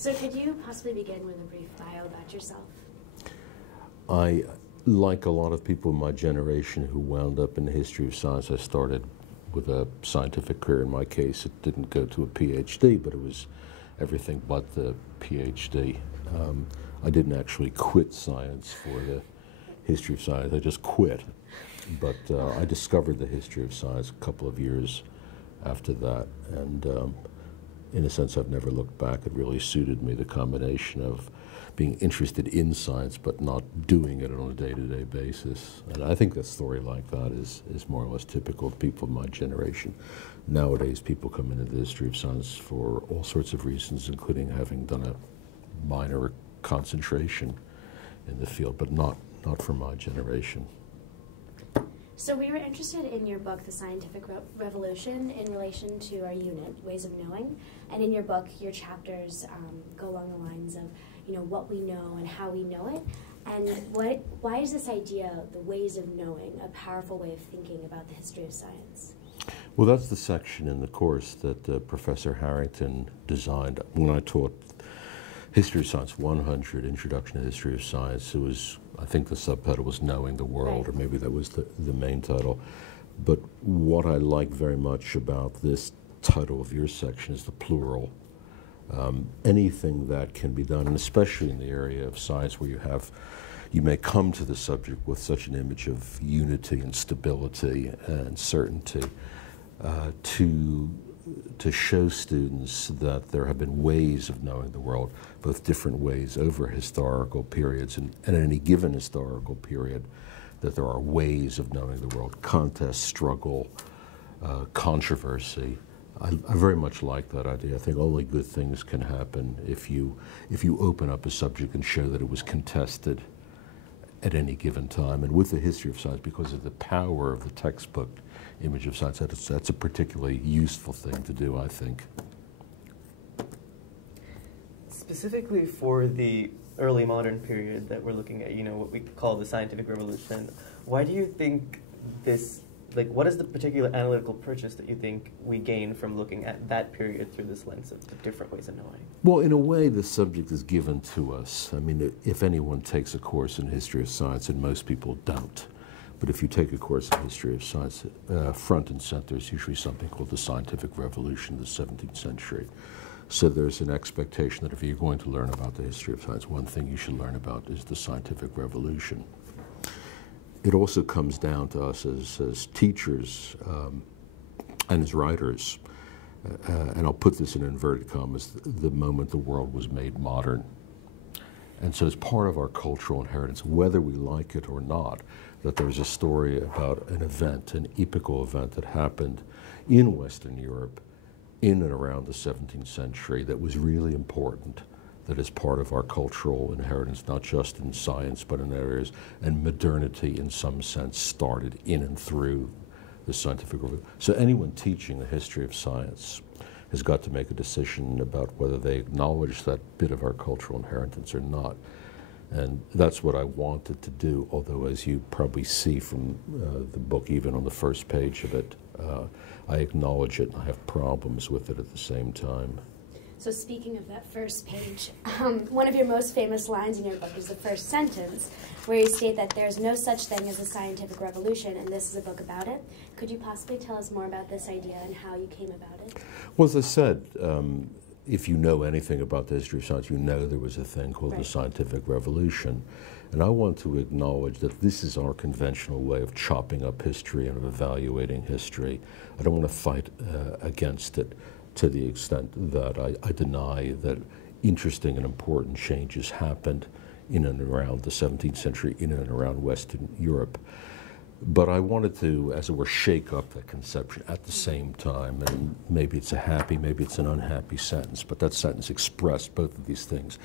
So could you possibly begin with a brief bio about yourself? I, like a lot of people in my generation who wound up in the history of science, I started with a scientific career. In my case, it didn't go to a PhD, but it was everything but the PhD. I didn't actually quit science for the history of science. I just quit. But I discovered the history of science a couple of years after that, and in a sense, I've never looked back. It really suited me, the combination of being interested in science but not doing it on a day-to-day basis. And I think a story like that is more or less typical of people of my generation. Nowadays, people come into the history of science for all sorts of reasons, including having done a minor concentration in the field, but not for my generation. So we were interested in your book, The Scientific Revolution, in relation to our unit, Ways of Knowing. And in your book, your chapters go along the lines of, what we know and how we know it. And why is this idea, the ways of knowing, a powerful way of thinking about the history of science? Well, that's the section in the course that Professor Harrington designed. When I taught History of Science 100, Introduction to History of Science, it was, I think the subtitle was Knowing the World, or maybe that was the main title. But what I like very much about this title of your section is the plural. Anything that can be done, and especially in the area of science where you may come to the subject with such an image of unity and stability and certainty, to show students that there have been ways of knowing the world, both different ways over historical periods, and at any given historical period, that there are ways of knowing the world, contest, struggle, controversy. I very much like that idea. I think only good things can happen if you open up a subject and show that it was contested at any given time. And with the history of science, because of the power of the textbook image of science, that's a particularly useful thing to do, I think. Specifically for the early modern period that we're looking at, what we call the scientific revolution, why do you think this, what is the particular analytical purchase that you think we gain from looking at that period through this lens of the different ways of knowing? Well, in a way, the subject is given to us. I mean, if anyone takes a course in history of science, and most people don't, but if you take a course in history of science, front and center is usually something called the scientific revolution of the 17th century. So there's an expectation that if you're going to learn about the history of science, one thing you should learn about is the scientific revolution. It also comes down to us as teachers and as writers, and I'll put this in inverted commas, the moment the world was made modern. And so it's part of our cultural inheritance, whether we like it or not, that there's a story about an event, an epochal event that happened in Western Europe in and around the 17th century that was really important, that is part of our cultural inheritance, not just in science, but in areas, and modernity in some sense started in and through the scientific revolution. So anyone teaching the history of science has got to make a decision about whether they acknowledge that bit of our cultural inheritance or not. And that's what I wanted to do, although as you probably see from the book, even on the first page of it, I acknowledge it and I have problems with it at the same time. So speaking of that first page, one of your most famous lines in your book is the first sentence, where you state that there's no such thing as a scientific revolution, and this is a book about it. Could you possibly tell us more about this idea and how you came about it? Well, as I said, if you know anything about the history of science, you know there was a thing called the scientific revolution. And I want to acknowledge that this is our conventional way of chopping up history and of evaluating history. I don't want to fight against it to the extent that I deny that interesting and important changes happened in and around the 17th century, in and around Western Europe. But I wanted to, as it were, shake up that conception at the same time, and maybe it's a happy, maybe it's an unhappy sentence, but that sentence expressed both of these things.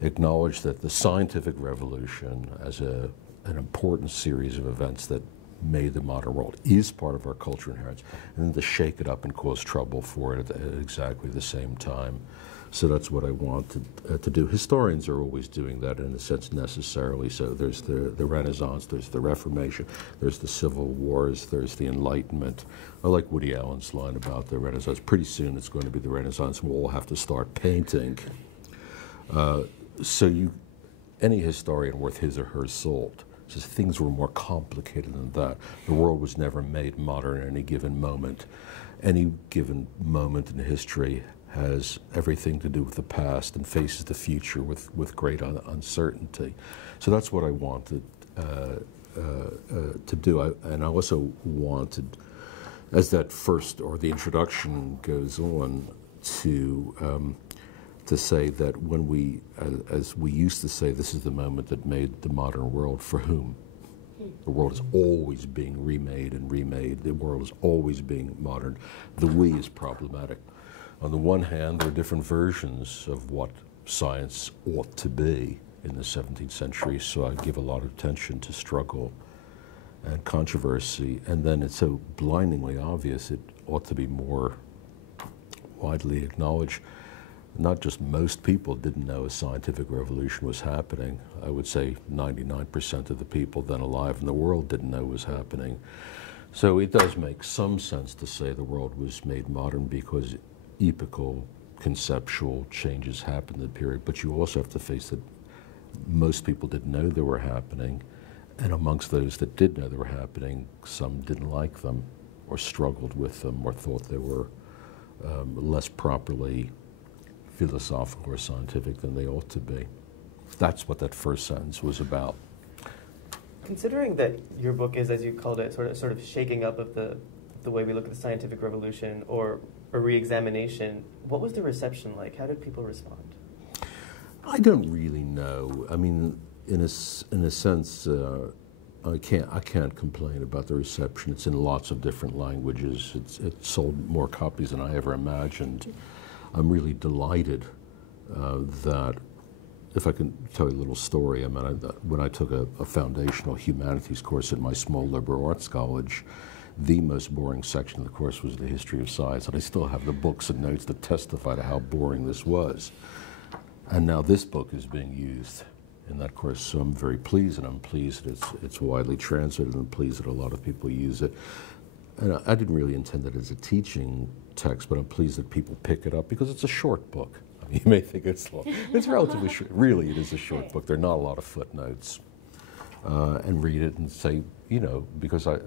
Acknowledge that the scientific revolution as an important series of events that made the modern world is part of our culture inheritance, and then to shake it up and cause trouble for it at exactly the same time. So that's what I wanted to do. Historians are always doing that in a sense necessarily. So there's the Renaissance, there's the Reformation, there's the Civil Wars, there's the Enlightenment. I like Woody Allen's line about the Renaissance. Pretty soon it's going to be the Renaissance and we'll all have to start painting. So any historian worth his or her salt says things were more complicated than that. The world was never made modern at any given moment. Any given moment in history has everything to do with the past and faces the future with great uncertainty. So that's what I wanted to do. And I also wanted, as that first, or the introduction goes on, to say that when we, as we used to say, this is the moment that made the modern world, for whom? The world is always being remade and remade. The world is always being modern. The we is problematic. On the one hand, there are different versions of what science ought to be in the 17th century, so I give a lot of attention to struggle and controversy. And then it's so blindingly obvious it ought to be more widely acknowledged. Not just most people didn't know a scientific revolution was happening. I would say 99% of the people then alive in the world didn't know it was happening. So it does make some sense to say the world was made modern because epochal, conceptual changes happened in the period. But you also have to face that most people didn't know they were happening. And amongst those that did know they were happening, some didn't like them or struggled with them or thought they were less properly philosophical or scientific than they ought to be. That's what that first sentence was about. Considering that your book is, as you called it, sort of shaking up of the way we look at the scientific revolution, or a re-examination, what was the reception like? How did people respond? I don't really know. I mean, in a sense, I can't complain about the reception. It's in lots of different languages. It sold more copies than I ever imagined. I'm really delighted that, if I can tell you a little story, I mean, when I took a foundational humanities course at my small liberal arts college, the most boring section of the course was the history of science, and I still have the books and notes that testify to how boring this was. And now this book is being used in that course, so I'm very pleased, and I'm pleased that it's widely translated, and I'm pleased that a lot of people use it. And I didn't really intend it as a teaching text, but I'm pleased that people pick it up because it's a short book. I mean, you may think it's long. It's relatively short. Really, it is a short book. There are not a lot of footnotes. And read it and say, you know, because I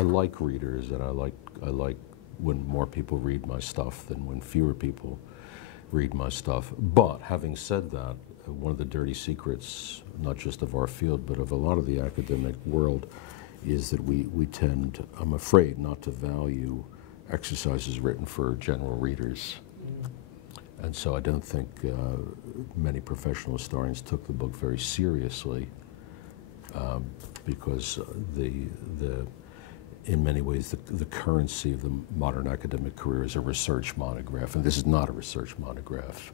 like readers, and I like when more people read my stuff than when fewer people read my stuff. But having said that, one of the dirty secrets, not just of our field, but of a lot of the academic world, is that we tend, I'm afraid, not to value exercises written for general readers. And so I don't think many professional historians took the book very seriously because in many ways the currency of the modern academic career is a research monograph, and this is not a research monograph.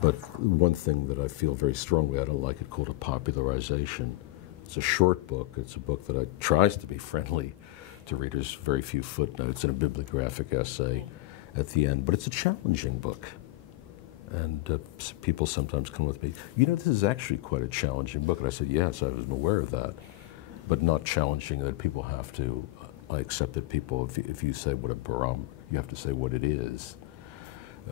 But one thing that I feel very strongly, I don't like it called a popularization. It's a short book. It's a book that tries to be friendly to readers, very few footnotes and a bibliographic essay at the end. But it's a challenging book. And people sometimes come with me, you know, this is actually quite a challenging book. And I said, yes, I was aware of that. But not challenging that people have to, I accept that people, if you say what a barometer, you have to say what it is.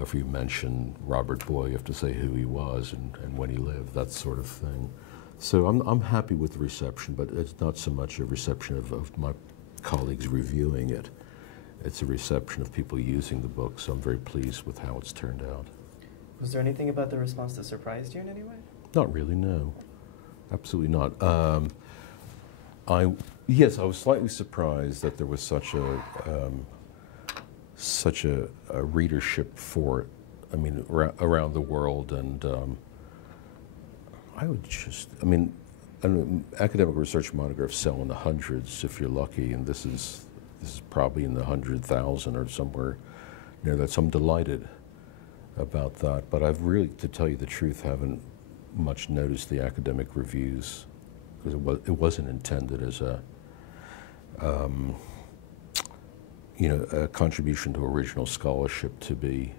If you mention Robert Boyle, you have to say who he was and when he lived, that sort of thing. So I'm happy with the reception, but it's not so much a reception of my colleagues reviewing it. It's a reception of people using the book, so I'm very pleased with how it's turned out. Was there anything about the response that surprised you in any way? Not really, no. Absolutely not. Yes, I was slightly surprised that there was such a readership for it. I mean, around the world, and academic research monographs sell in the hundreds if you're lucky, and this is probably in the 100,000 or somewhere near that. So I'm delighted about that. But I've really, to tell you the truth, haven't much noticed the academic reviews because it wasn't intended as a contribution to original scholarship to be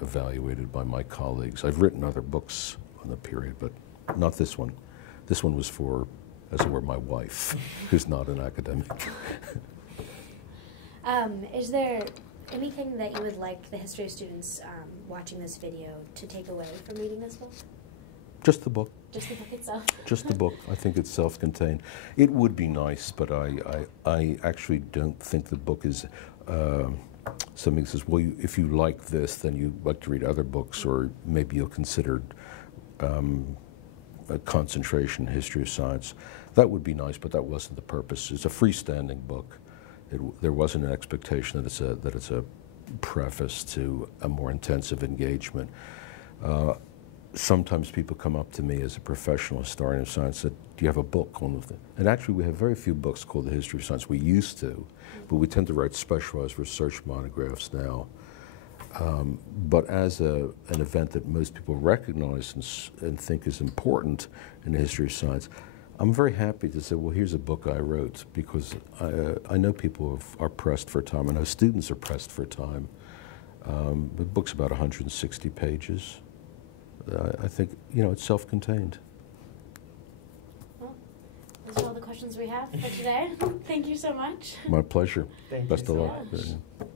evaluated by my colleagues. I've written other books on the period, but not this one. This one was for, as it were, my wife, who's not an academic. Is there anything that you would like the history students watching this video to take away from reading this book? Just the book. Just the book itself? Just the book. I think it's self-contained. It would be nice, but I actually don't think the book is something that says, well, if you like this, then you'd like to read other books, or maybe you'll consider a concentration in history of science. That would be nice, but that wasn't the purpose. It's a freestanding book. There wasn't an expectation that it's a preface to a more intensive engagement. Sometimes people come up to me as a professional historian of science and say, do you have a book on the... And actually we have very few books called The History of Science. We used to, but we tend to write specialized research monographs now. But as an event that most people recognize and think is important in the history of science, I'm very happy to say, well, here's a book I wrote, because I know people are pressed for time. I know students are pressed for time. The book's about 160 pages. I think, it's self-contained. Well, those are all the questions we have for today. Thank you so much. My pleasure. Thank Best you of so luck. much.